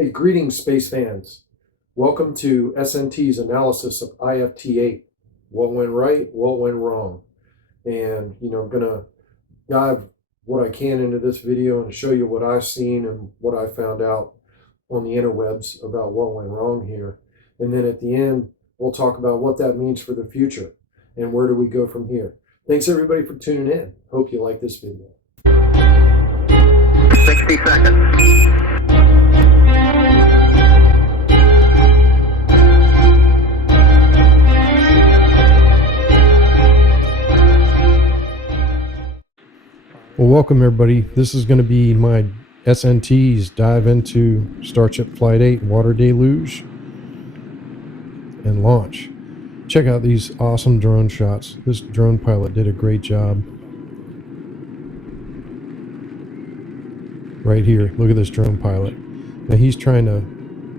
Hey, greetings, space fans. Welcome to SNT's analysis of IFT-8. What went right, what went wrong. And, I'm going to dive what I can into this video and show you what I've seen and what I found out on the interwebs about what went wrong here. And then at the end, we'll talk about what that means for the future and where do we go from here. Thanks, everybody, for tuning in. Hope you like this video. 60 seconds. Well, welcome everybody. This is going to be my SNT's dive into Starship Flight 8 water deluge and launch. Check out these awesome drone shots. This drone pilot did a great job. Right here, look at this drone pilot. Now he's trying to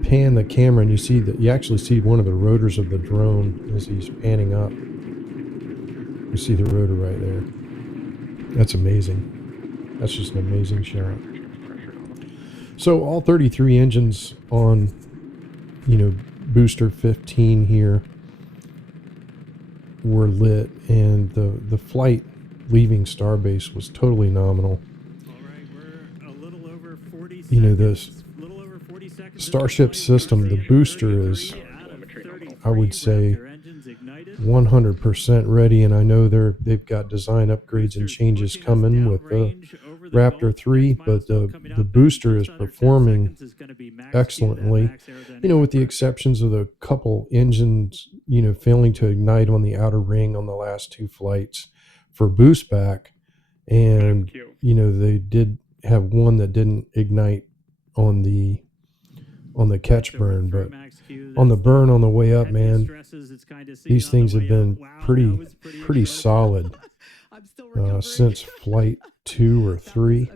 pan the camera, and you actually see one of the rotors of the drone as he's panning up. You see the rotor right there. That's amazing. That's just an amazing shot. So all 33 engines on, booster 15 here were lit, and the flight leaving Starbase was totally nominal. All right, we're a little over 40 seconds. This Starship system, the booster is, I would say, 100% ready, and I know they've got design upgrades and changes coming with the Raptor 3, but the booster is performing excellently, with the exceptions of the couple engines, failing to ignite on the outer ring on the last two flights for boost back. And, they did have one that didn't ignite on the catch burn, but on the burn on the way up, man, these things have been pretty solid since flight 2 or 3.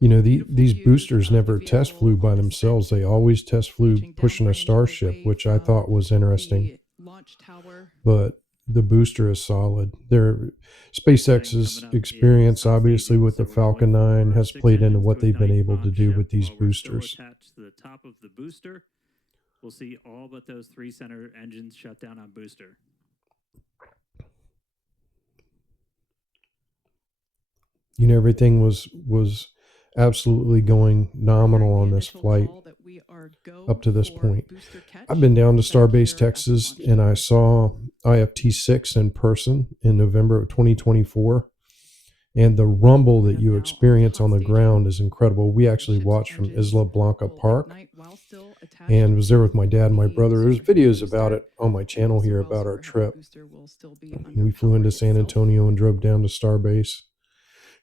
These boosters never test flew by themselves. They always test flew pushing a Starship, which I thought was interesting. But the booster is solid. SpaceX's experience, obviously, with the Falcon 9 has played into what they've been able to do with these boosters. Attached to the top of the booster, we'll see all but those 3 center engines shut down on booster. Everything was absolutely going nominal on this flight up to this point. I've been down to Starbase, Texas, and I saw IFT-6 in person in November of 2024. And the rumble that you experience on the ground is incredible. We actually watched from Isla Blanca Park and was there with my dad and my brother. There's videos about it on my channel here about our trip. We flew into San Antonio and drove down to Starbase.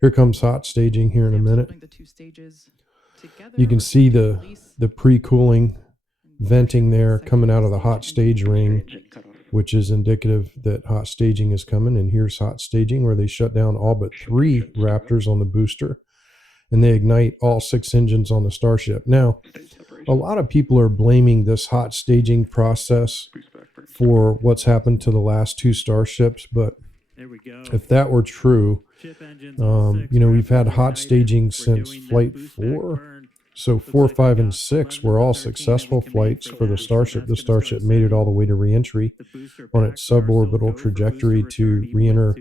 Here comes hot staging here in a minute. You can see the pre-cooling venting there coming out of the hot stage ring, which is indicative that hot staging is coming. And here's hot staging where they shut down all but 3 Raptors on the booster, and they ignite all 6 engines on the Starship. Now, a lot of people are blaming this hot staging process for what's happened to the last 2 Starships, but if that were true, we've had hot staging since flight 4. So 4, 5, and 6 were all successful flights for the Starship. The Starship made it all the way to reentry on its suborbital trajectory to reenter,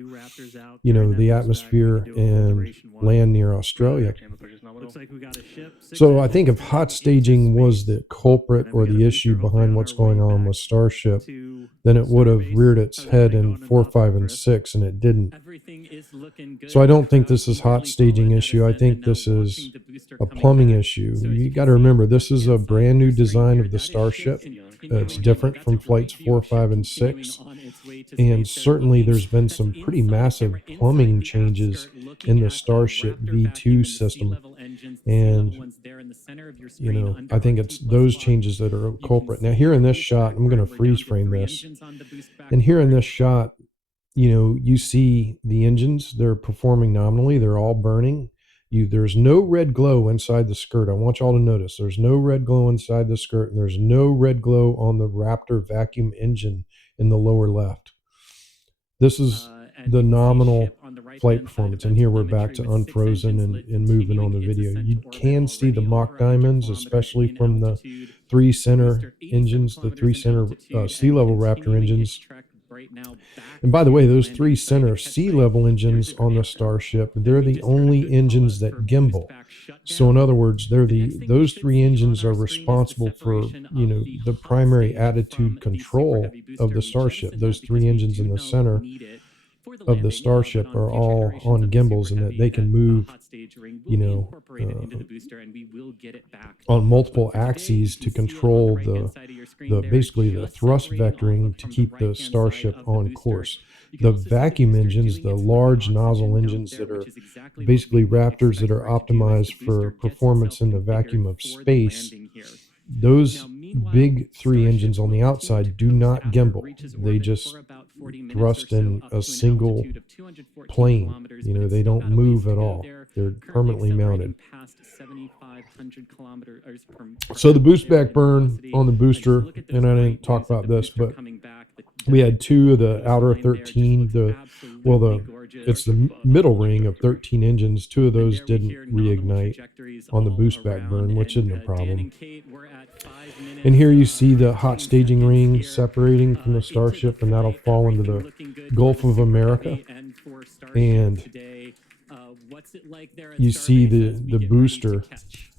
the atmosphere and land near Australia. So I think if hot staging was the culprit or the issue behind what's going on with Starship, then it would have reared its head in 4, 5, and 6, and it didn't. So I don't think this is hot staging issue. I think this is a plumbing issue. You got to remember, this is a brand new design of the Starship. It's different from flights 4, 5, and 6. And certainly there's been some pretty massive plumbing changes in the Starship V2 system. And, I think it's those changes that are a culprit. Now, here in this shot, I'm going to freeze frame this. And here in this shot, you see the engines. They're performing nominally. They're all burning. There's no red glow inside the skirt. I want y'all to notice there's no red glow inside the skirt, and there's no red glow on the Raptor vacuum engine in the lower left. This is and the you can see nominal ship on the right flight hand side of performance. that And here we're back telemetry to with 6 unfrozen engines lit and moving on continuing the its video. ascent You to orbit, can see the already Mach over 100 diamonds, kilometers especially in from the altitude. three The center booster 87 engines, the three kilometers in center altitude sea and level Raptor continuing its engines. trek right now back And by the way, to the those three landing site center and catch sea site. level There's engines your on the ramp. Starship, And they're we the just heard a only good call engines out for that boost gimbal. back So in shutdown. other words, The next thing we those should three see on engines our are screen is the responsible for, separation of the the hot primary stage attitude from the Super control Heavy of booster. the We Starship. jettisoned that Those because three we engines do in the know we'll center need it for the of the landing, but Starship on are future all iterations on of the Super gimbals, and that Heavy, they that can move, hot stage ring will you be know, incorporated into the booster, and we will get it back. on But multiple for today, you axes can to see it on the control right-hand side of your screen the there, basically the just thrust separating off vectoring to from the keep the right-hand side Starship of the on booster. course. You can The also see the vacuum booster engines, doing the its liquid large nozzle oxygen dump engines there, that which are is exactly what we basically would Raptors that expect are for it to do as the optimized for booster gets performance itself in the configured vacuum of for the space, landing here. those Now, meanwhile, big three Starship engines on will the continue to outside do coast not after it gimbal. reaches They orbit just for about 40 minutes or thrust so, in up a to an single altitude of 214 plane. kilometers, but it's They still don't got a ways move to at go all. there. They're Currently permanently mounted. accelerating past 7,500 kilometers per So the hour boost there back in burn velocity. on the Just booster, look at those and I didn't great talk views of about the this, booster but coming back. we had two of the outer Coastline there just 13, looks well, absolutely gorgeous. it's the middle ring of 13 engines. Two of And those there we didn't hear nominal reignite trajectories on the all boost back around. burn, which And isn't a Dan problem. and Kate, we're at 5 And minutes, here you see the hot 15 staging seconds ring here separating from the into the Starship, and that'll flight. fall into Everything the looking good for Gulf the of Super America. Heavy and for Starship And today. What's it like there at you see Starbase as we the get ready to booster catch?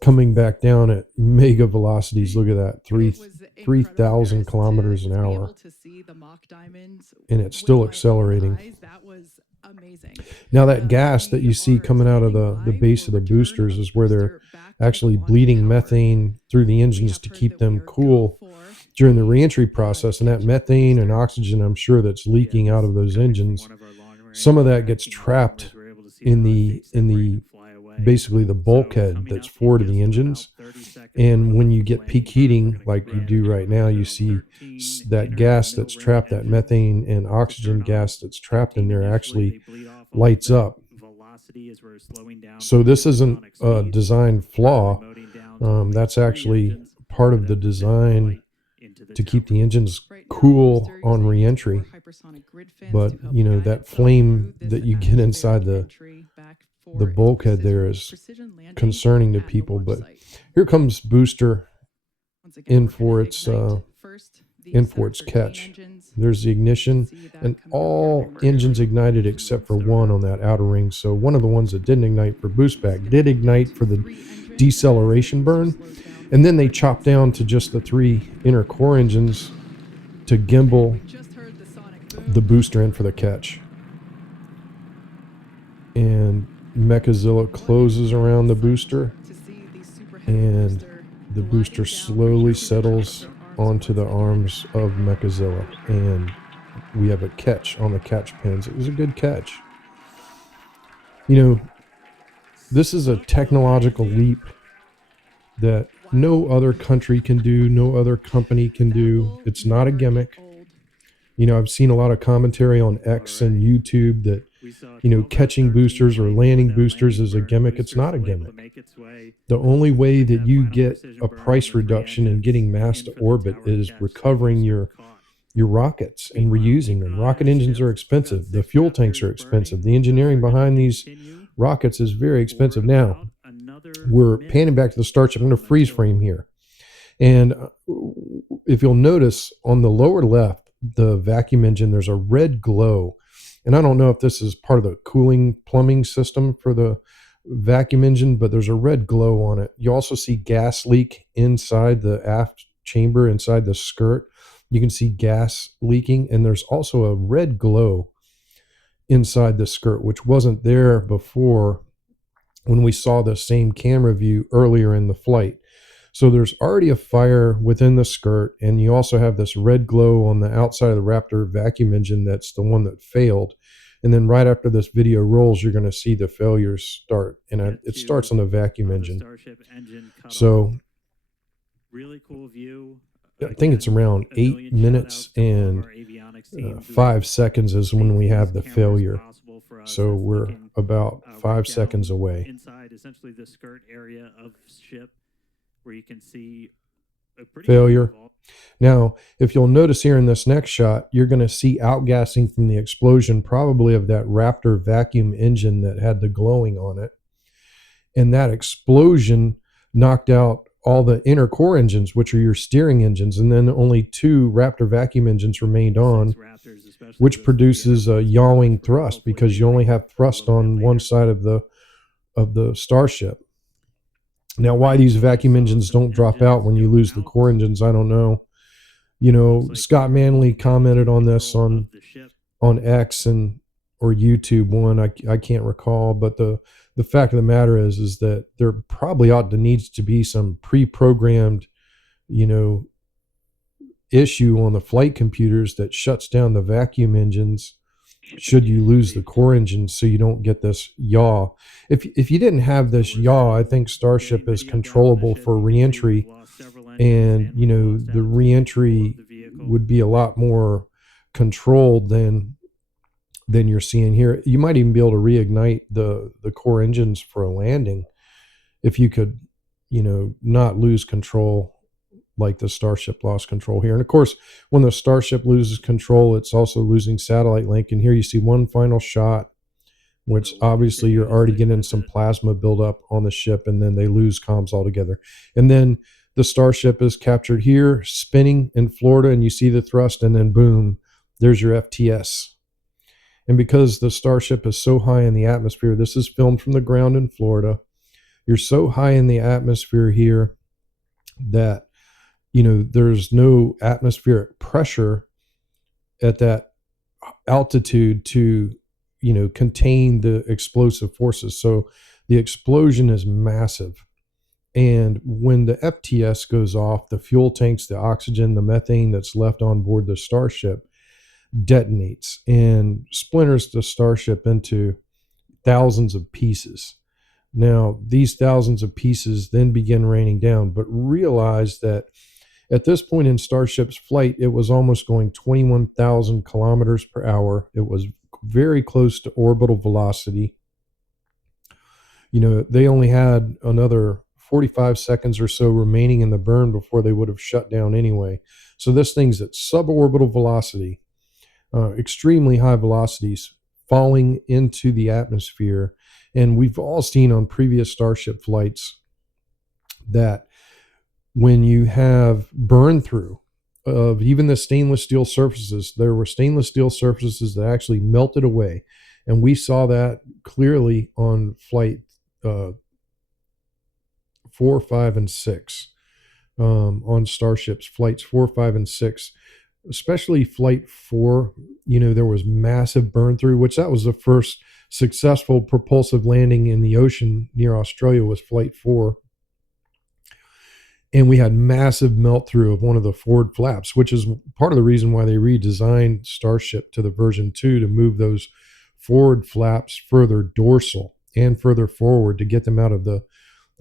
coming back down at mega velocities. Look at that, It was incredible, 3,000 Chris, kilometers an to be able hour, to see the mock diamonds and it's with still my own accelerating. eyes. That was amazing. Now that gas that We you see are coming out of standing the by base for of the return boosters of is where they're booster back actually into launch bleeding tower. methane through the We engines have to heard keep that we them are go cool for during the the reentry process. And that catch of the methane and booster. oxygen, I'm sure, that's leaking Yeah, out this of those coming from engines, one of our long-range some of that gets tracking trapped cameras. We're able to see in the hot the stage separate and fly away. basically the So bulkhead coming that's up in forward of just the about engines. 30 seconds, And we're when on you the get peak landing burn. We're heating, going to like you command do right now, you those see 13 that inner gas middle that's ring trapped, that engines methane and to oxygen start on. gas that's trapped in 13 there, initially. They actually bleed off a little lights bit up. velocity as we're slowing down So from this isn't supersonic a speeds. design We're flaw. remoting down to only That's 3 actually engines part for of the them to send design flight into the to keep tower. the engines Right now, cool booster on using its 4 reentry. hypersonic grid fans But to help guide that itself flame through that this you get inside atmospheric entry back the for its bulkhead there is precision landing concerning to at the people. launch But site. here comes booster Once again, in we're for gonna its ignite first the in center for its 13 catch. engines. There's the You can ignition, see that and coming all very engines clearly. ignited except for one on that outer ring. So one of the ones that didn't ignite for boost This is back gonna did go down ignite to for the 3 engines as the deceleration booster burn. slows down And then they for chopped its down to just the 3 inner core engines to and gimbal we just heard the sonic the boom. booster in for the catch. And Mechazilla What an closes around the incredible sight booster, to see the super heavy and booster the gliding booster down slowly into the settles tractor arms onto the once again. arms of Mechazilla. And we have a catch on the catch pins. It was a good catch. This is a Such technological landing. leap that Wow. no other country can do, no other company can That do. will It's not a never get gimmick. old. I've seen a lot of commentary on X and YouTube that, We saw 12 out of catching 13 boosters or flights landing without boosters landing is a burn. gimmick. It's Booster not a still able to gimmick. make its way The only way with that that you final get precision a burn on price the 3 reduction in engines getting mass in to for the orbit tower is catch. So recovering booster caught. your rockets and Meanwhle, reusing keep them. an eye on Rocket the engines are ships. We've got expensive. The 6 fuel tanks Raptors are expensive. The burning. engineering They're going behind to these continue rockets is very for expensive. Now, about another we're minute panning back to the Starship. I'm going to freeze until frame here. And if you'll notice on the lower left, the vacuum engine, there's a red glow. And I don't know if this is part of the cooling plumbing system for the vacuum engine, but there's a red glow on it. You also see gas leak inside the aft chamber, inside the skirt. You can see gas leaking, and there's also a red glow inside the skirt, which wasn't there before when we saw the same camera view earlier in the flight. So there's already a fire within the skirt, and you also have this red glow on the outside of the Raptor vacuum engine. That's the one that failed. And then right after this video rolls, you're going to see the failures start, and get it to starts on the vacuum the engine. Starship engine cutoff. So really cool view. I think it's Again, around a 8 million minutes shout-outs to all of and our avionics team who 5 seconds is when make we these have the cameras failure. possible for us. So That's we're looking about right 5 down seconds away. inside essentially the skirt area of ship, where you can see failure. Now, if you'll notice here in this next shot, you're going to see outgassing from the explosion, probably of that Raptor vacuum engine that had the glowing on it. And that explosion knocked out all the inner core engines, which are your steering engines. And then only 2 Raptor vacuum engines remained on, which produces a yawing thrust because you only have thrust on one side of the Starship. Now, why these vacuum engines don't drop out when you lose the core engines, I don't know. You know, Scott Manley commented on this on X and or YouTube one. I can't recall, but the fact of the matter is that there probably needs to be some pre-programmed, you know, issue on the flight computers that shuts down the vacuum engines should you lose the core engine, so you don't get this yaw. If you didn't have this yaw, I think Starship is controllable for reentry, and you know the reentry would be a lot more controlled than you're seeing here. You might even be able to reignite the core engines for a landing if you could, you know, not lose control like the Starship lost control here. And of course, when the Starship loses control, it's also losing satellite link. And here you see one final shot, which obviously you're already getting some plasma buildup on the ship, and then they lose comms altogether. And then the Starship is captured here, spinning in Florida, and you see the thrust, and then boom, there's your FTS. And because the Starship is so high in the atmosphere, this is filmed from the ground in Florida, you're so high in the atmosphere here that, you know, there's no atmospheric pressure at that altitude to, you know, contain the explosive forces. So the explosion is massive. And when the FTS goes off, the fuel tanks, the oxygen, the methane that's left on board the Starship detonates and splinters the Starship into thousands of pieces. Now, these thousands of pieces then begin raining down, but realize that at this point in Starship's flight, it was almost going 21,000 kilometers per hour. It was very close to orbital velocity. You know, they only had another 45 seconds or so remaining in the burn before they would have shut down anyway. So this thing's at suborbital velocity, extremely high velocities, falling into the atmosphere. And we've all seen on previous Starship flights that when you have burn through of even the stainless steel surfaces, there were stainless steel surfaces that actually melted away. And we saw that clearly on flight 4, 5, and 6, on Starship's flights 4, 5, and 6, especially flight 4. You know, there was massive burn through, which that was the first successful propulsive landing in the ocean near Australia, was flight 4. And we had massive melt through of one of the forward flaps, which is part of the reason why they redesigned Starship to the version 2 to move those forward flaps further dorsal and further forward to get them out of the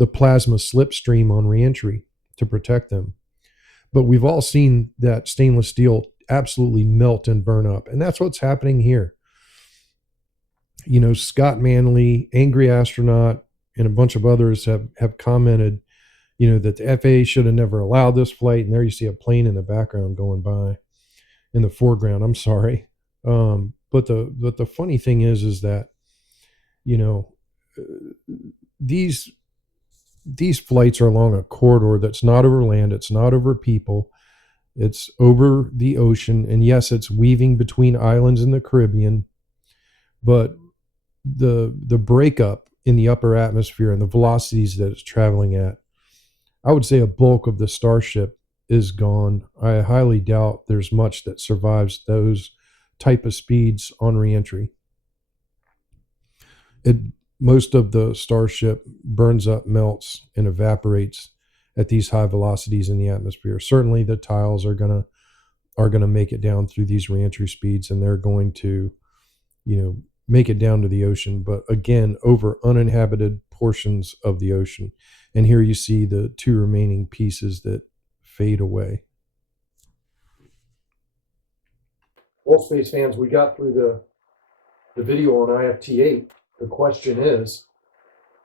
plasma slipstream on reentry to protect them. But we've all seen that stainless steel absolutely melt and burn up. And that's what's happening here. You know, Scott Manley, Angry Astronaut, and a bunch of others have commented, you know, that the FAA should have never allowed this flight. And there you see a plane in the background going by, in the foreground, I'm sorry. But the funny thing is that, you know, these flights are along a corridor that's not over land, it's not over people, it's over the ocean. And yes, it's weaving between islands in the Caribbean, but the breakup in the upper atmosphere and the velocities that it's traveling at, I would say a bulk of the Starship is gone. I highly doubt there's much that survives those type of speeds on reentry. Most of the Starship burns up, melts, and evaporates at these high velocities in the atmosphere. Certainly the tiles are gonna make it down through these reentry speeds, and they're going to, you know, make it down to the ocean, but again, over uninhabited portions of the ocean. And here you see the 2 remaining pieces that fade away. Well, space fans, we got through the video on IFT-8. The question is,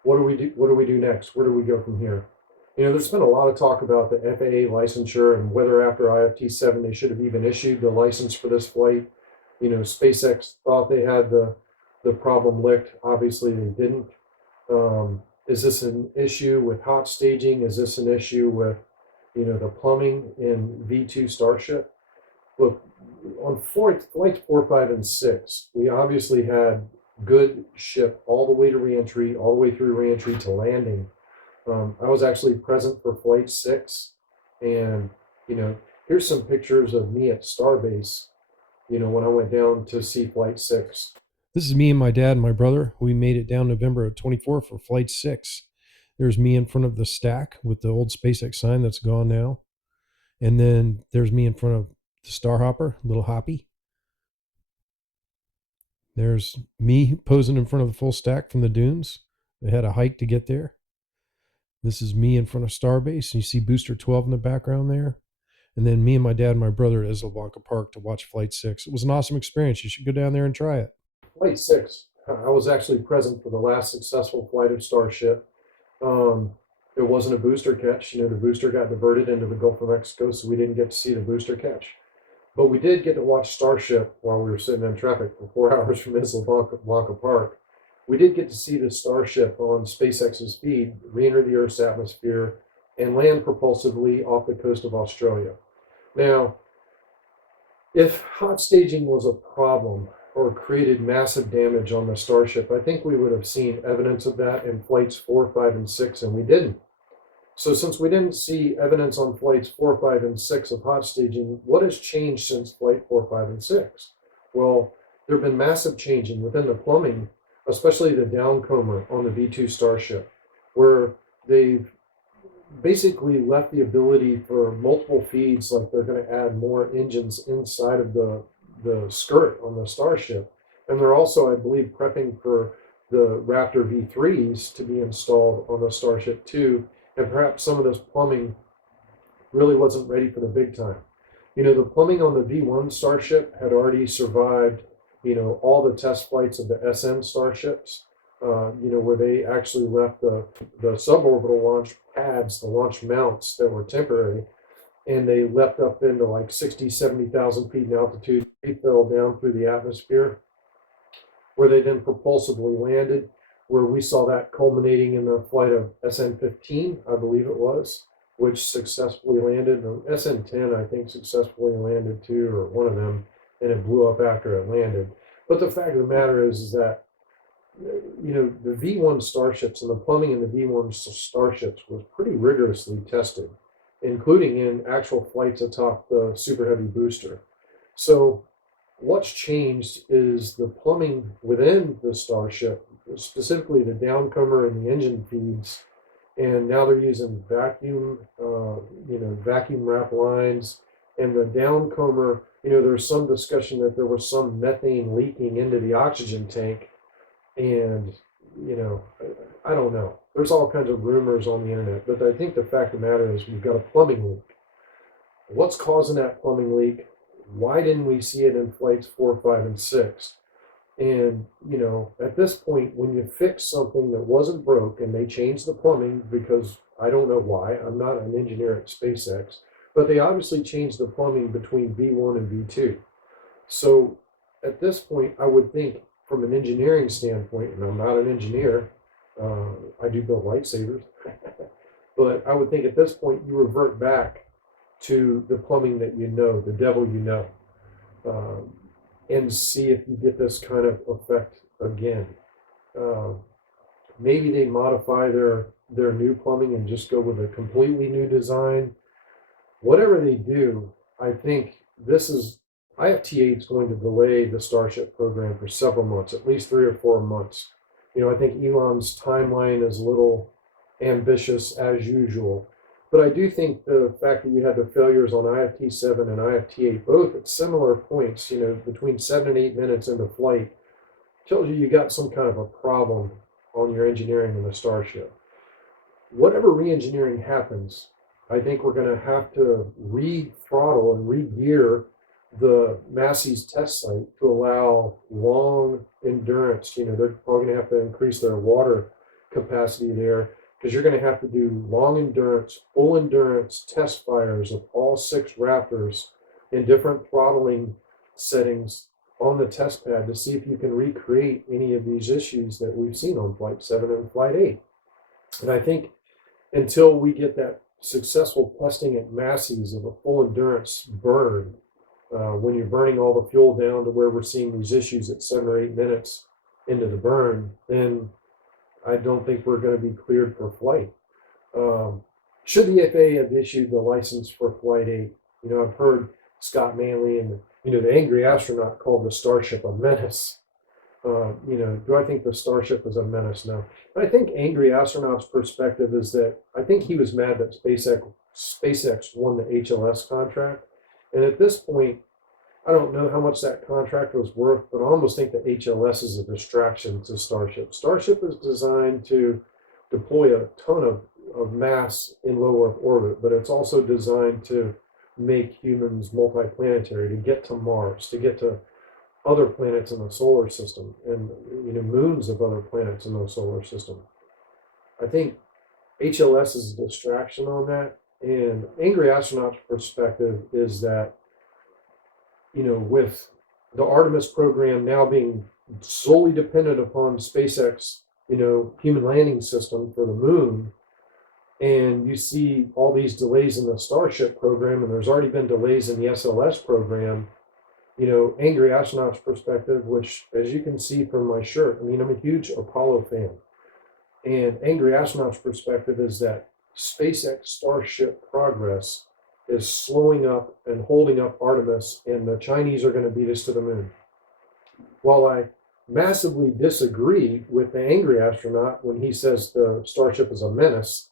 what do we do? What do we do next? Where do we go from here? There's been a lot of talk about the FAA licensure and whether after IFT-7 they should have even issued the license for this flight. SpaceX thought they had the problem licked. Obviously, they didn't. Is this an issue with hot staging? Is this an issue with, the plumbing in V2 Starship? Look, on flights 4, 5, and 6, we obviously had good ship all the way to reentry, all the way through reentry to landing. I was actually present for flight 6, and here's some pictures of me at Starbase. When I went down to see flight 6. This is me and my dad and my brother. We made it down November of 24 for flight 6. There's me in front of the stack with the old SpaceX sign that's gone now. And then there's me in front of the Star Hopper, little Hoppy. There's me posing in front of the full stack from the dunes. They had a hike to get there. This is me in front of Starbase. And you see Booster 12 in the background there. And then me and my dad and my brother at Isla Park to watch Flight 6. It was an awesome experience. You should go down there and try it. Flight 6. I was actually present for the last successful flight of Starship. It wasn't a booster catch. The booster got diverted into the Gulf of Mexico, so we didn't get to see the booster catch. But we did get to watch Starship while we were sitting in traffic for 4 hours from Isla Blanca Park. We did get to see the Starship on SpaceX's feed re-enter the Earth's atmosphere and land propulsively off the coast of Australia. Now, if hot staging was a problem or created massive damage on the Starship, I think we would have seen evidence of that in flights 4, 5, and 6, and we didn't. So since we didn't see evidence on flights 4, 5, and 6 of hot staging, what has changed since flight 4, 5, and 6? Well, there have been massive changing within the plumbing, especially the downcomer on the V2 Starship, where they've basically left the ability for multiple feeds, like they're going to add more engines inside of the skirt on the Starship. And they're also, I believe, prepping for the Raptor V3s to be installed on the Starship too. And perhaps some of this plumbing really wasn't ready for the big time. The plumbing on the V1 Starship had already survived, all the test flights of the SM Starships, where they actually left the suborbital launch pads, the launch mounts that were temporary, and they leapt up into like 60, 70,000 feet in altitude. They fell down through the atmosphere, where they then propulsively landed, where we saw that culminating in the flight of SN-15, I believe it was, which successfully landed. SN-10, I think, successfully landed too, or one of them, and it blew up after it landed. But the fact of the matter is that the V1 Starships and the plumbing in the V1 Starships was pretty rigorously tested, including in actual flights atop the Super Heavy booster. So what's changed is the plumbing within the Starship, specifically the downcomer and the engine feeds, and now they're using vacuum wrap lines, and the downcomer, there's some discussion that there was some methane leaking into the oxygen tank, and I don't know. There's all kinds of rumors on the internet, but I think the fact of the matter is we've got a plumbing leak. What's causing that plumbing leak? Why didn't we see it in flights 4, 5, and 6? And, at this point, when you fix something that wasn't broke and they changed the plumbing, because I don't know why, I'm not an engineer at SpaceX, but they obviously changed the plumbing between V1 and V2. So at this point, I would think from an engineering standpoint, and I'm not an engineer, I do build lightsabers, but I would think at this point you revert back to the plumbing that the devil and see if you get this kind of effect again. Maybe they modify their new plumbing and just go with a completely new design. Whatever they do, I think IFT-8 is going to delay the Starship program for several months, at least 3 or 4 months. I think Elon's timeline is a little ambitious as usual. But I do think the fact that you had the failures on IFT-7 and IFT-8, both at similar points, between 7 and 8 minutes into flight, tells you got some kind of a problem on your engineering in the Starship. Whatever re-engineering happens, I think we're going to have to re-throttle and re-gear the Massey's test site to allow long endurance. They're probably going to have to increase their water capacity there, because you're going to have to do long endurance, full endurance test fires of all 6 Raptors in different throttling settings on the test pad to see if you can recreate any of these issues that we've seen on Flight 7 and Flight 8. And I think until we get that successful testing at Massey's of a full endurance burn, when you're burning all the fuel down to where we're seeing these issues at 7 or 8 minutes into the burn, then I don't think we're going to be cleared for flight. Should the FAA have issued the license for Flight 8? I've heard Scott Manley and, the angry astronaut called the Starship a menace. Do I think the Starship is a menace? No. But I think angry astronaut's perspective is that I think he was mad that SpaceX won the HLS contract. And at this point, I don't know how much that contract was worth, but I almost think that HLS is a distraction to Starship. Starship is designed to deploy a ton of mass in low Earth orbit, but it's also designed to make humans multiplanetary, to get to Mars, to get to other planets in the solar system, and moons of other planets in the solar system. I think HLS is a distraction on that. And angry astronaut's perspective is that, with the Artemis program now being solely dependent upon SpaceX, human landing system for the moon, and you see all these delays in the Starship program, and there's already been delays in the SLS program, angry astronaut's perspective, which, as you can see from my shirt, I'm a huge Apollo fan. And angry astronaut's perspective is that SpaceX Starship progress is slowing up and holding up Artemis, and the Chinese are going to beat us to the moon. While I massively disagree with the angry astronaut when he says the Starship is a menace,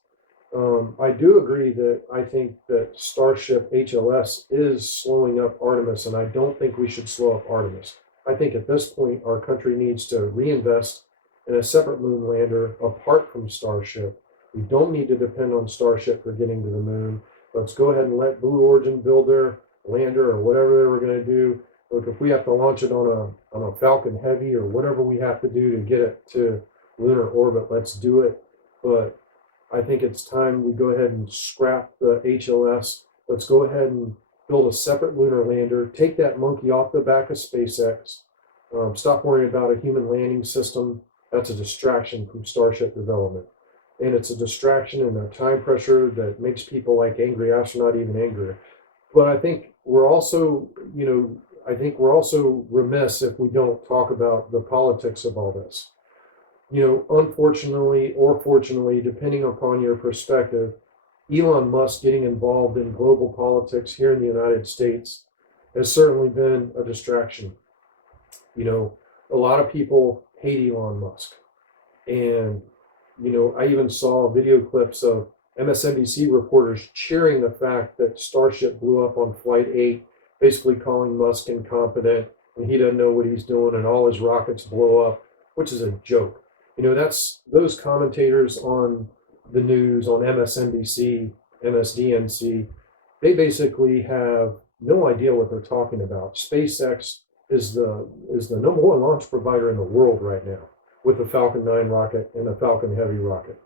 I do agree that I think that Starship HLS is slowing up Artemis, and I don't think we should slow up Artemis. I think at this point, our country needs to reinvest in a separate moon lander apart from Starship. We don't need to depend on Starship for getting to the moon. Let's go ahead and let Blue Origin build their lander or whatever they were going to do. Look, if we have to launch it on a Falcon Heavy or whatever we have to do to get it to lunar orbit, let's do it. But I think it's time we go ahead and scrap the HLS. Let's go ahead and build a separate lunar lander, take that monkey off the back of SpaceX, stop worrying about a human landing system. That's a distraction from Starship development. And it's a distraction and a time pressure that makes people like angry astronaut even angrier. But I think we're also, remiss if we don't talk about the politics of all this. Unfortunately or fortunately, depending upon your perspective, Elon Musk getting involved in global politics here in the United States has certainly been a distraction. A lot of people hate Elon Musk. And, I even saw video clips of MSNBC reporters cheering the fact that Starship blew up on Flight 8, basically calling Musk incompetent and he doesn't know what he's doing and all his rockets blow up, which is a joke. That's those commentators on the news, on MSNBC, MSDNC, they basically have no idea what they're talking about. SpaceX is the number one launch provider in the world right now with the Falcon 9 rocket and the Falcon Heavy rocket.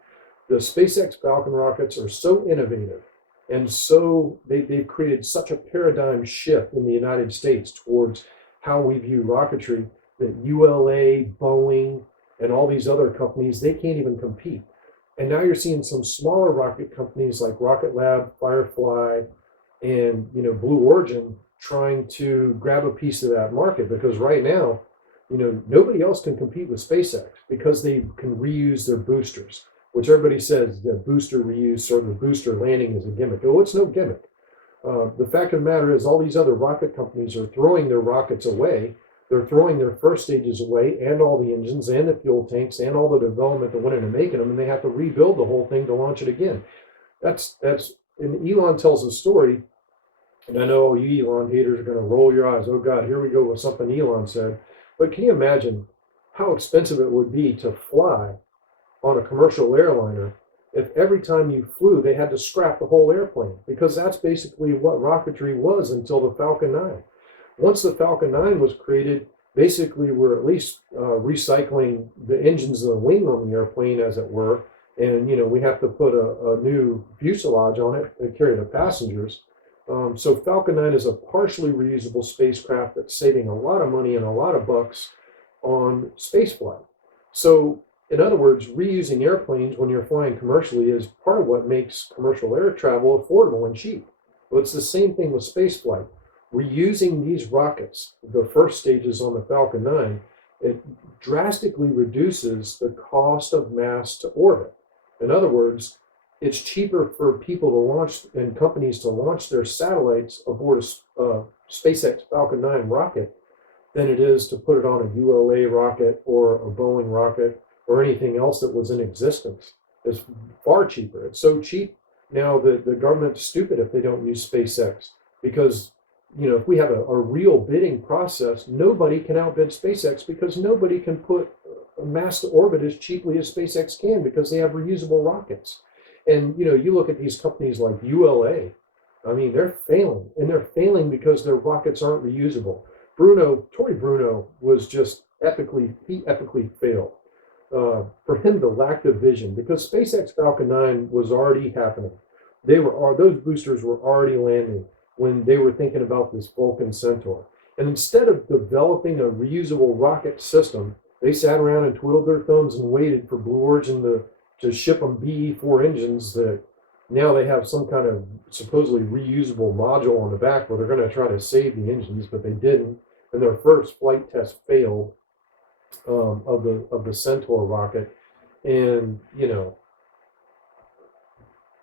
The SpaceX Falcon rockets are so innovative, and so they've created such a paradigm shift in the United States towards how we view rocketry that ULA, Boeing, and all these other companies, they can't even compete. And now you're seeing some smaller rocket companies like Rocket Lab, Firefly, and Blue Origin trying to grab a piece of that market, because right now, nobody else can compete with SpaceX because they can reuse their boosters, which everybody says the booster reuse or the booster landing is a gimmick. Oh, it's no gimmick. The fact of the matter is all these other rocket companies are throwing their rockets away. They're throwing their first stages away and all the engines and the fuel tanks and all the development that went into making them, and they have to rebuild the whole thing to launch it again. And Elon tells a story, and I know you Elon haters are going to roll your eyes. Oh God, here we go with something Elon said. But can you imagine how expensive it would be to fly on a commercial airliner if every time you flew, they had to scrap the whole airplane? Because that's basically what rocketry was until the Falcon 9. Once the Falcon 9 was created, basically we're at least recycling the engines and the wing on the airplane, as it were, and we have to put a new fuselage on it to carry the passengers. So Falcon 9 is a partially reusable spacecraft that's saving a lot of money and a lot of bucks on spaceflight. So, in other words, reusing airplanes when you're flying commercially is part of what makes commercial air travel affordable and cheap. Well, it's the same thing with spaceflight. Reusing these rockets, the first stages on the Falcon 9, it drastically reduces the cost of mass to orbit. In other words, it's cheaper for people to launch and companies to launch their satellites aboard a SpaceX Falcon 9 rocket than it is to put it on a ULA rocket or a Boeing rocket or anything else that was in existence. It's far cheaper. It's so cheap now that the government's stupid if they don't use SpaceX, because if we have a real bidding process, nobody can outbid SpaceX because nobody can put a mass to orbit as cheaply as SpaceX can because they have reusable rockets. And you look at these companies like ULA. I mean, they're failing, and they're failing because their rockets aren't reusable. Tory Bruno was just he epically failed. For him to lack the vision, because SpaceX Falcon 9 was already happening. Those boosters were already landing when they were thinking about this Vulcan Centaur. And instead of developing a reusable rocket system, they sat around and twiddled their thumbs and waited for Blue Origin to ship them BE-4 engines that now they have some kind of supposedly reusable module on the back where they're going to try to save the engines, but they didn't. And their first flight test failed of the Centaur rocket. And,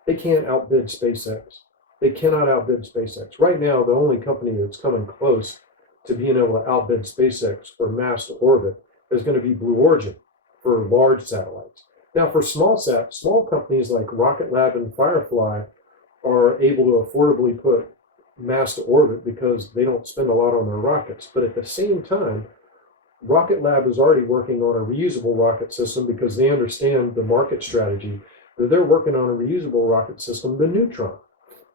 they can't outbid SpaceX. They cannot outbid SpaceX. Right now, the only company that's coming close to being able to outbid SpaceX for mass to orbit is going to be Blue Origin for large satellites. Now, for small companies like Rocket Lab and Firefly are able to affordably put mass to orbit because they don't spend a lot on their rockets. But at the same time, Rocket Lab is already working on a reusable rocket system because they understand the market strategy. They're working on a reusable rocket system, the Neutron.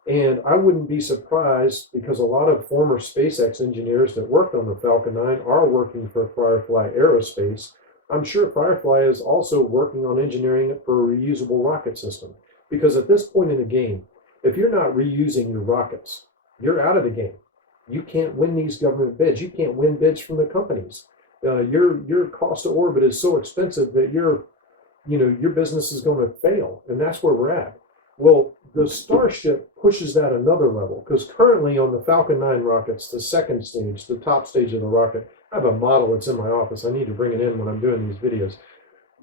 And I wouldn't be surprised, because a lot of former SpaceX engineers that worked on the Falcon 9 are working for Firefly Aerospace. I'm sure Firefly is also working on engineering it for a reusable rocket system. Because at this point in the game, if you're not reusing your rockets, you're out of the game. You can't win these government bids. You can't win bids from the companies. Your cost of orbit is so expensive that your business is going to fail, and that's where we're at. Well, the Starship pushes that another level, because currently on the Falcon 9 rockets, the second stage, the top stage of the rocket, I have a model that's in my office. I need to bring it in when I'm doing these videos.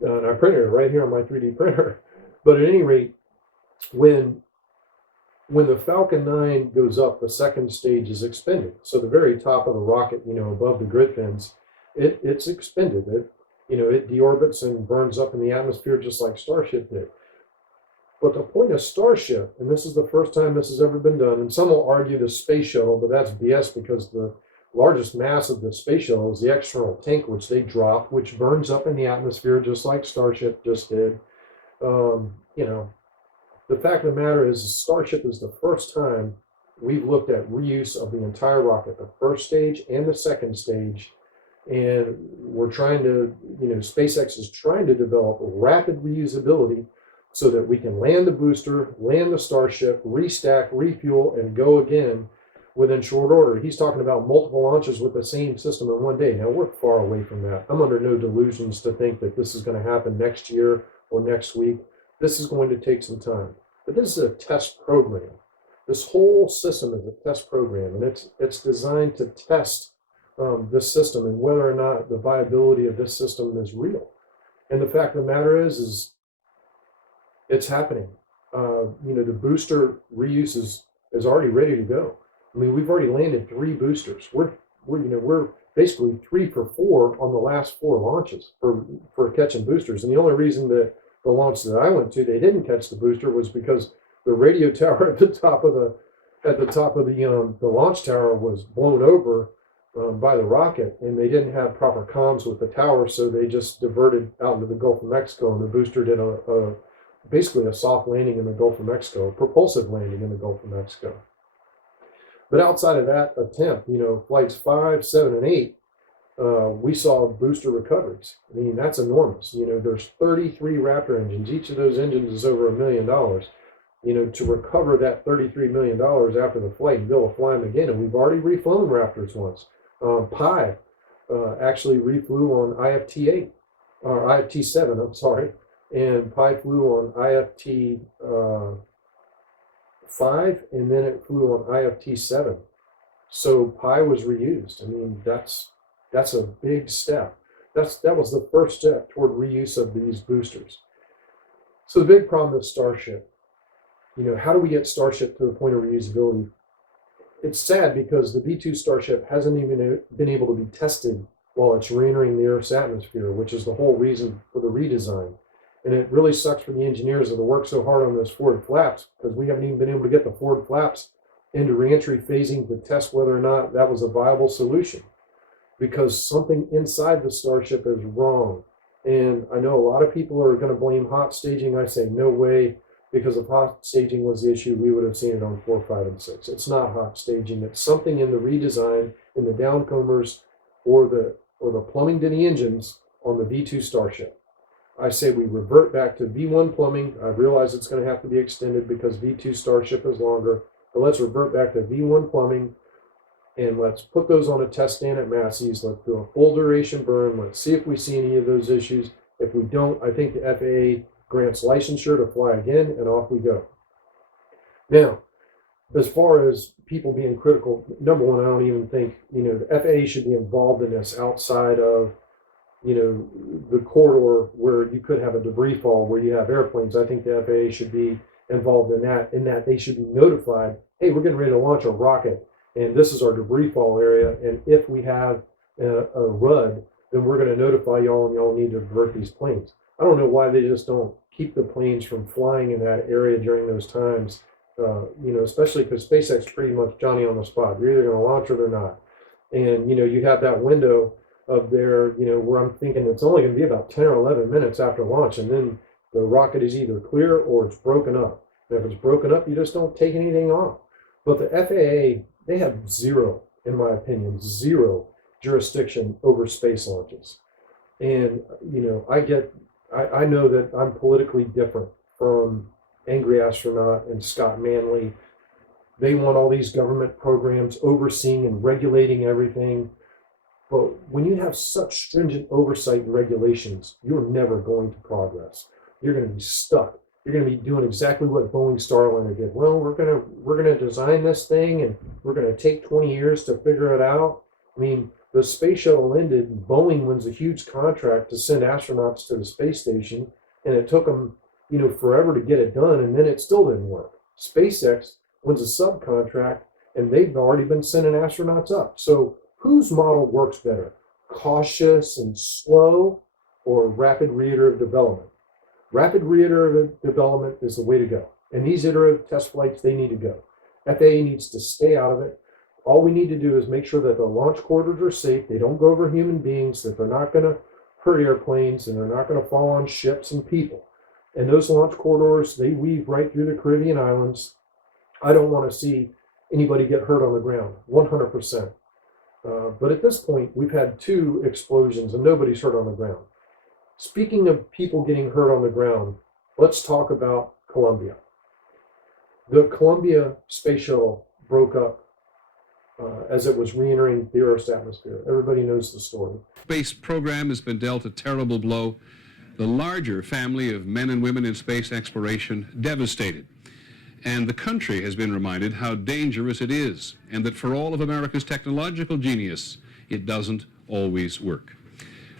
And I printed it right here on my 3D printer. But at any rate, when the Falcon 9 goes up, the second stage is expended. So the very top of the rocket, above the grid fins, it's expended. It deorbits and burns up in the atmosphere just like Starship did. But the point of Starship, and this is the first time this has ever been done, and some will argue the space shuttle, but that's BS, because the largest mass of the space shuttle is the external tank, which they drop, which burns up in the atmosphere just like Starship just did. The fact of the matter is, Starship is the first time we've looked at reuse of the entire rocket, the first stage and the second stage. And we're trying to, SpaceX is trying to develop rapid reusability so that we can land the booster, land the Starship, restack, refuel, and go again within short order. He's talking about multiple launches with the same system in one day. Now, we're far away from that. I'm under no delusions to think that this is going to happen next year or next week. This is going to take some time. But this is a test program. This whole system is a test program, and it's designed to test this system and whether or not the viability of this system is real. And the fact of the matter is it's happening. The booster reuse is already ready to go. I mean, we've already landed 3 boosters. We're basically 3 for 4 on the last 4 launches for catching boosters. And the only reason that the launch that I went to, they didn't catch the booster, was because the radio tower at the top of the launch tower was blown over by the rocket, and they didn't have proper comms with the tower, so they just diverted out into the Gulf of Mexico, and the booster did basically a soft landing in the Gulf of Mexico, a propulsive landing in the Gulf of Mexico. But outside of that attempt, flights 5, 7, and 8, we saw booster recoveries. I mean, that's enormous. There's 33 Raptor engines. Each of those engines is over $1 million. To recover that $33 million after the flight and be able to fly them again. And we've already reflown Raptors once. Pi actually reflew on IFT-8, or IFT-7, I'm sorry. And Pi flew on IFT-5, and then it flew on IFT-7. So Pi was reused. I mean, that's a big step. That was the first step toward reuse of these boosters. So the big problem is Starship. How do we get Starship to the point of reusability? It's sad because the V2 Starship hasn't even been able to be tested while it's re-entering the Earth's atmosphere, which is the whole reason for the redesign. And it really sucks for the engineers that have worked so hard on those forward flaps, because we haven't even been able to get the forward flaps into reentry phasing to test whether or not that was a viable solution, because something inside the Starship is wrong. And I know a lot of people are going to blame hot staging. I say no way, because if hot staging was the issue, we would have seen it on 4, 5, and 6. It's not hot staging. It's something in the redesign, in the downcombers, or the plumbing to the engines on the V2 Starship. I say we revert back to V1 plumbing. I realize it's going to have to be extended because V2 Starship is longer, but let's revert back to V1 plumbing, and let's put those on a test stand at Massey's. Let's do a full duration burn. Let's see if we see any of those issues. If we don't, I think the FAA grants licensure to fly again, and off we go. Now, as far as people being critical, number one, I don't even think, the FAA should be involved in this outside of, the corridor where you could have a debris fall where you have airplanes. I think the FAA should be involved in that they should be notified, hey, we're getting ready to launch a rocket, and this is our debris fall area, and if we have a RUD, then we're going to notify y'all, and y'all need to divert these planes. I don't know why they just don't keep the planes from flying in that area during those times, especially because SpaceX is pretty much Johnny on the spot. You're either going to launch or they're not. And, you have that window of there, where I'm thinking it's only going to be about 10 or 11 minutes after launch, and then the rocket is either clear or it's broken up. And if it's broken up, you just don't take anything off. But the FAA, they have zero, in my opinion, zero jurisdiction over space launches. And, I know that I'm politically different from Angry Astronaut and Scott Manley. They want all these government programs overseeing and regulating everything. But when you have such stringent oversight and regulations, you're never going to progress. You're going to be stuck. You're going to be doing exactly what Boeing Starliner did. Well, we're going to design this thing, and we're going to take 20 years to figure it out. I mean, the space shuttle ended. Boeing wins a huge contract to send astronauts to the space station, and it took them, forever to get it done, and then it still didn't work. SpaceX wins a subcontract, and they've already been sending astronauts up. So whose model works better? Cautious and slow, or rapid reiterative development? Rapid reiterative development is the way to go. And these iterative test flights, they need to go. FAA needs to stay out of it. All we need to do is make sure that the launch corridors are safe. They don't go over human beings, that they're not going to hurt airplanes, and they're not going to fall on ships and people. And those launch corridors, they weave right through the Caribbean islands. I don't want to see anybody get hurt on the ground, 100%. But at this point, we've had 2 explosions and nobody's hurt on the ground. Speaking of people getting hurt on the ground, let's talk about Columbia. The Columbia space shuttle broke up as it was re-entering the Earth's atmosphere. Everybody knows the story. Space program has been dealt a terrible blow. The larger family of men and women in space exploration devastated. And the country has been reminded how dangerous it is, and that for all of America's technological genius, it doesn't always work.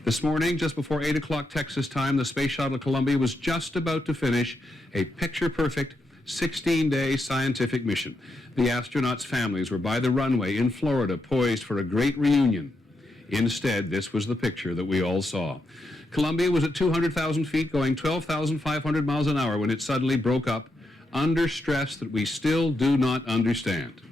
This morning, just before 8 o'clock Texas time, the Space Shuttle Columbia was just about to finish a picture-perfect 16-day scientific mission. The astronauts' families were by the runway in Florida, poised for a great reunion. Instead, this was the picture that we all saw. Columbia was at 200,000 feet, going 12,500 miles an hour when it suddenly broke up under stress that we still do not understand.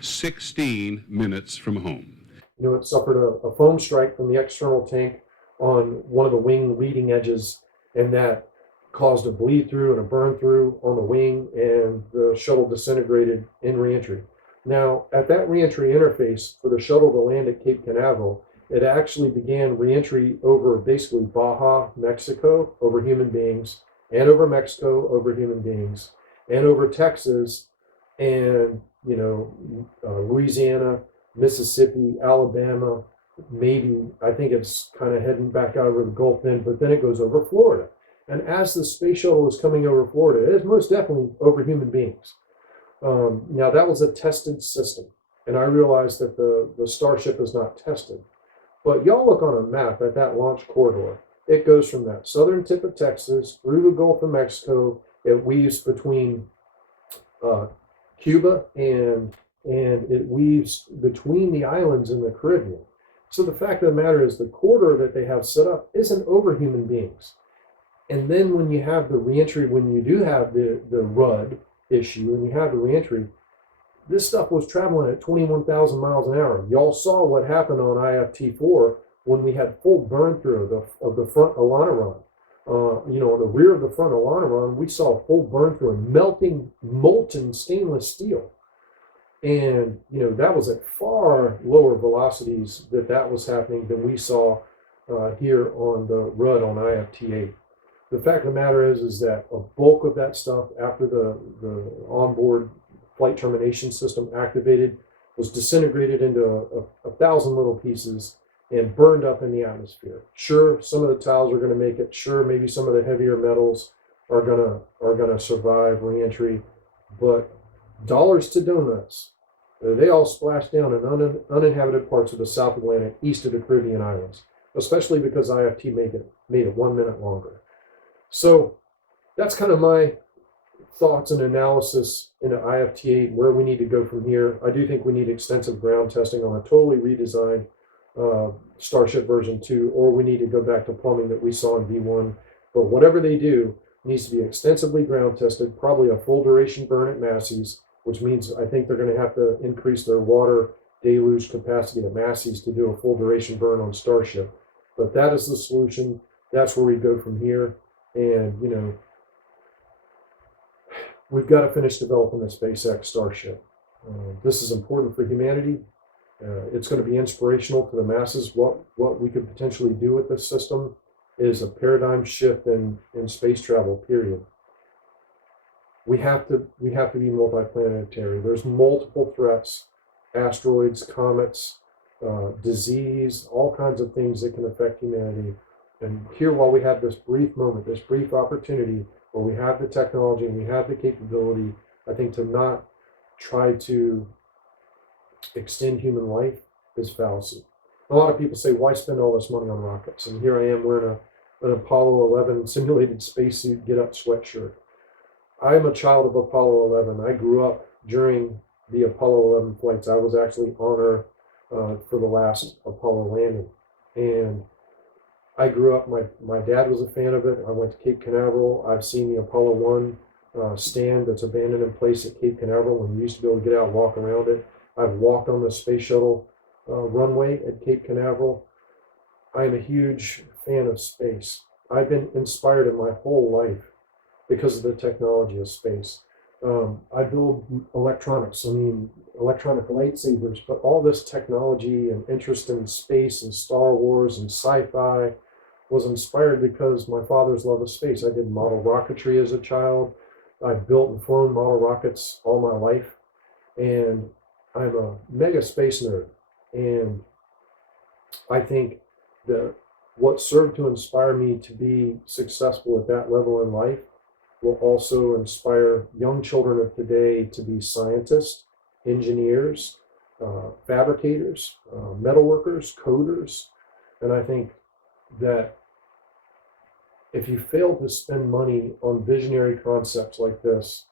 16 minutes from home. It suffered a foam strike from the external tank on one of the wing leading edges, and that caused a bleed through and a burn through on the wing, and the shuttle disintegrated in reentry. Now, at that reentry interface for the shuttle to land at Cape Canaveral, It actually began reentry over basically Baja, Mexico, over human beings, and over Mexico, over human beings, and over Texas, and Louisiana, Mississippi, Alabama, maybe I think it's kind of heading back out over the Gulf then, but then it goes over Florida. And as the space shuttle is coming over Florida, it is most definitely over human beings. Now that was a tested system, and I realized that the Starship is not tested. But y'all look on a map at that launch corridor. It goes from that southern tip of Texas through the Gulf of Mexico. It weaves between Cuba and it weaves between the islands in the Caribbean. So the fact of the matter is the corridor that they have set up isn't over human beings. And then when you have the reentry, when you do have the RUD issue and you have the reentry, this stuff was traveling at 21,000 miles an hour. Y'all saw what happened on IFT-4 when we had full burn through of the front aileron. On the rear of the front aileron, we saw full burn through and melting molten stainless steel. And, that was at far lower velocities that was happening than we saw here on the RUD on IFT-8. The fact of the matter is that a bulk of that stuff after the onboard flight termination system activated was disintegrated into a thousand little pieces and burned up in the atmosphere. Sure, some of the tiles are going to make it. Sure, maybe some of the heavier metals are gonna survive reentry, but dollars to donuts. They all splashed down in uninhabited parts of the South Atlantic, east of the Caribbean islands, especially because IFT made it 1 minute longer. So that's kind of my thoughts and analysis into IFT-8, where we need to go from here. I do think we need extensive ground testing on a totally redesigned Starship version 2, or we need to go back to plumbing that we saw in V1. But whatever they do needs to be extensively ground tested, probably a full duration burn at Massey's, which means I think they're going to have to increase their water deluge capacity at Massey's to do a full duration burn on Starship. But that is the solution. That's where we go from here. And, we've got to finish developing the SpaceX Starship. This is important for humanity. It's going to be inspirational to the masses. What we could potentially do with this system is a paradigm shift in space travel, period. We have to be multiplanetary. There's multiple threats: asteroids, comets, disease, all kinds of things that can affect humanity. And here, while we have this brief moment, this brief opportunity where we have the technology and we have the capability, I think to not try to extend human life is fallacy. A lot of people say, why spend all this money on rockets? And here I am wearing an Apollo 11 simulated spacesuit get-up sweatshirt. I am a child of Apollo 11. I grew up during the Apollo 11 flights. I was actually on Earth for the last Apollo landing. And I grew up, my dad was a fan of it. I went to Cape Canaveral. I've seen the Apollo 1 stand that's abandoned in place at Cape Canaveral when you used to be able to get out and walk around it. I've walked on the space shuttle runway at Cape Canaveral. I am a huge fan of space. I've been inspired in my whole life because of the technology of space. I build electronics, electronic lightsabers, but all this technology and interest in space and Star Wars and sci-fi was inspired because my father's love of space. I did model rocketry as a child. I built and flown model rockets all my life. And I'm a mega space nerd. And I think that what served to inspire me to be successful at that level in life will also inspire young children of today to be scientists, engineers, fabricators, metalworkers, coders. And I think that if you fail to spend money on visionary concepts like this,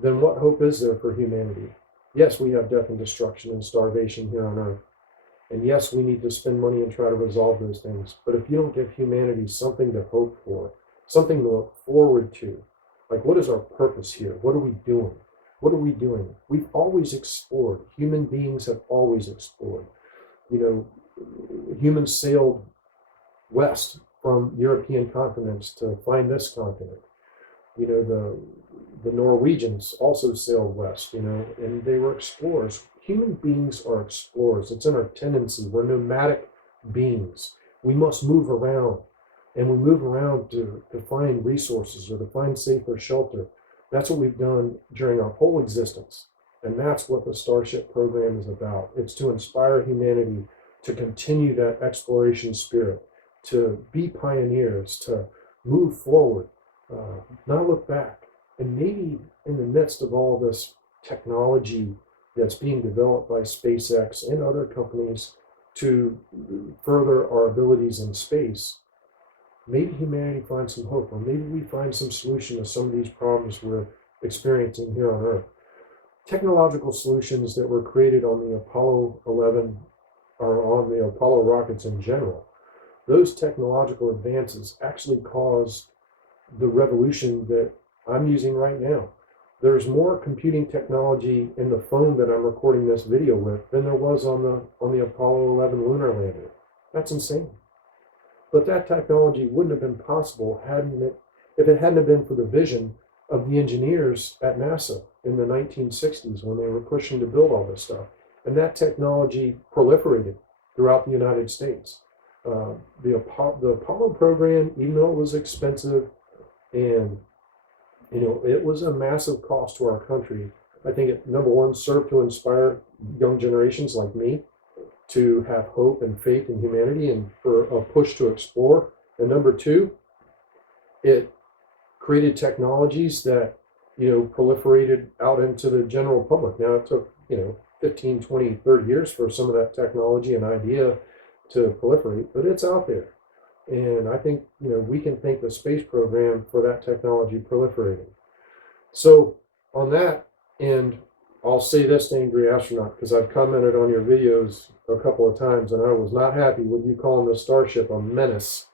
then what hope is there for humanity? Yes, we have death and destruction and starvation here on Earth. And yes, we need to spend money and try to resolve those things. But if you don't give humanity something to hope for, something to look forward to, like what is our purpose here? What are we doing? What are we doing? We've always explored. Human beings have always explored. Humans sailed west from European continents to find this continent. The Norwegians also sailed west, and they were explorers. Human beings are explorers. It's in our tendency. We're nomadic beings. We must move around, and we move around to find resources or to find safer shelter. That's what we've done during our whole existence. And that's what the Starship program is about. It's to inspire humanity to continue that exploration spirit, to be pioneers, to move forward, not look back. And maybe in the midst of all this technology that's being developed by SpaceX and other companies to further our abilities in space, maybe humanity finds some hope, or maybe we find some solution to some of these problems we're experiencing here on Earth. Technological solutions that were created on the Apollo 11 or on the Apollo rockets in general, those technological advances actually caused the revolution that I'm using right now. There's more computing technology in the phone that I'm recording this video with than there was on the Apollo 11 lunar lander. That's insane. But that technology wouldn't have been possible if it hadn't been for the vision of the engineers at NASA in the 1960s when they were pushing to build all this stuff. And that technology proliferated throughout the United States. The Apollo program, even though it was expensive and it was a massive cost to our country, I think it, number one, served to inspire young generations like me to have hope and faith in humanity and for a push to explore. And number two, it created technologies that, proliferated out into the general public. Now it took, 15, 20, 30 years for some of that technology and idea to proliferate, but it's out there. And I think, we can thank the space program for that technology proliferating. So on that end, I'll say this to Angry Astronaut, because I've commented on your videos a couple of times, and I was not happy with you calling the Starship a menace.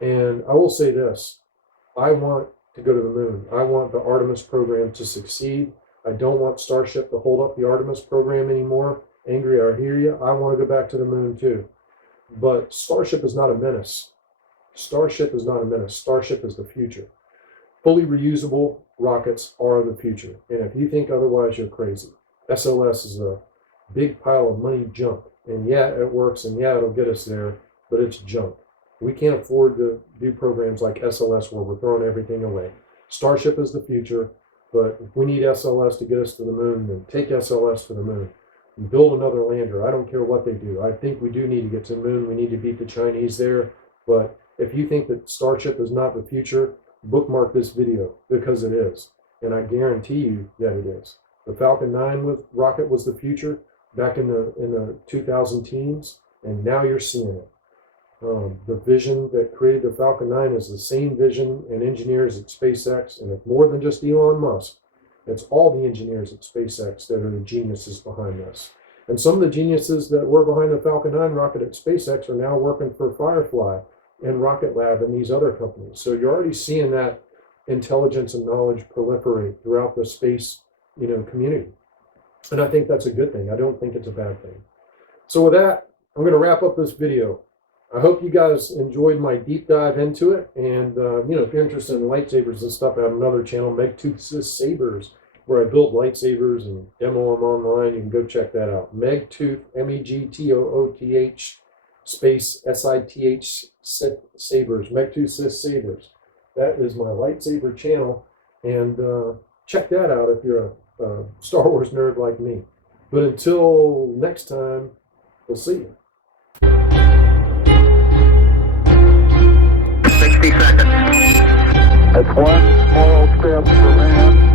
And I will say this, I want to go to the moon. I want the Artemis program to succeed. I don't want Starship to hold up the Artemis program anymore. Angry, I hear you. I want to go back to the moon too. But Starship is not a menace. Starship is not a menace. Starship is the future. Fully reusable rockets are the future. And if you think otherwise, you're crazy. SLS is a big pile of money junk. And yeah, it works, and yeah, it'll get us there, but it's junk. We can't afford to do programs like SLS where we're throwing everything away. Starship is the future, but if we need SLS to get us to the moon, then take SLS to the moon and build another lander. I don't care what they do. I think we do need to get to the moon. We need to beat the Chinese there. But if you think that Starship is not the future, bookmark this video, because it is. And I guarantee you that it is. The Falcon 9 rocket was the future back in the 2000 teens, and now you're seeing it. The vision that created the Falcon 9 is the same vision and engineers at SpaceX, and it's more than just Elon Musk. It's all the engineers at SpaceX that are the geniuses behind this. And some of the geniuses that were behind the Falcon 9 rocket at SpaceX are now working for Firefly and Rocket Lab and these other companies. So you're already seeing that intelligence and knowledge proliferate throughout the space, community. And I think that's a good thing. I don't think it's a bad thing. So with that, I'm going to wrap up this video. I hope you guys enjoyed my deep dive into it. And, if you're interested in lightsabers and stuff, I have another channel, Megtooth Sabers, where I build lightsabers and demo them online. You can go check that out. Megtooth, Megtooth, space SITH Sabers, Megtooth Sabers. That is my lightsaber channel. And check that out if you're a Star Wars nerd like me. But until next time, we'll see you. 60 seconds. That's one small step for man.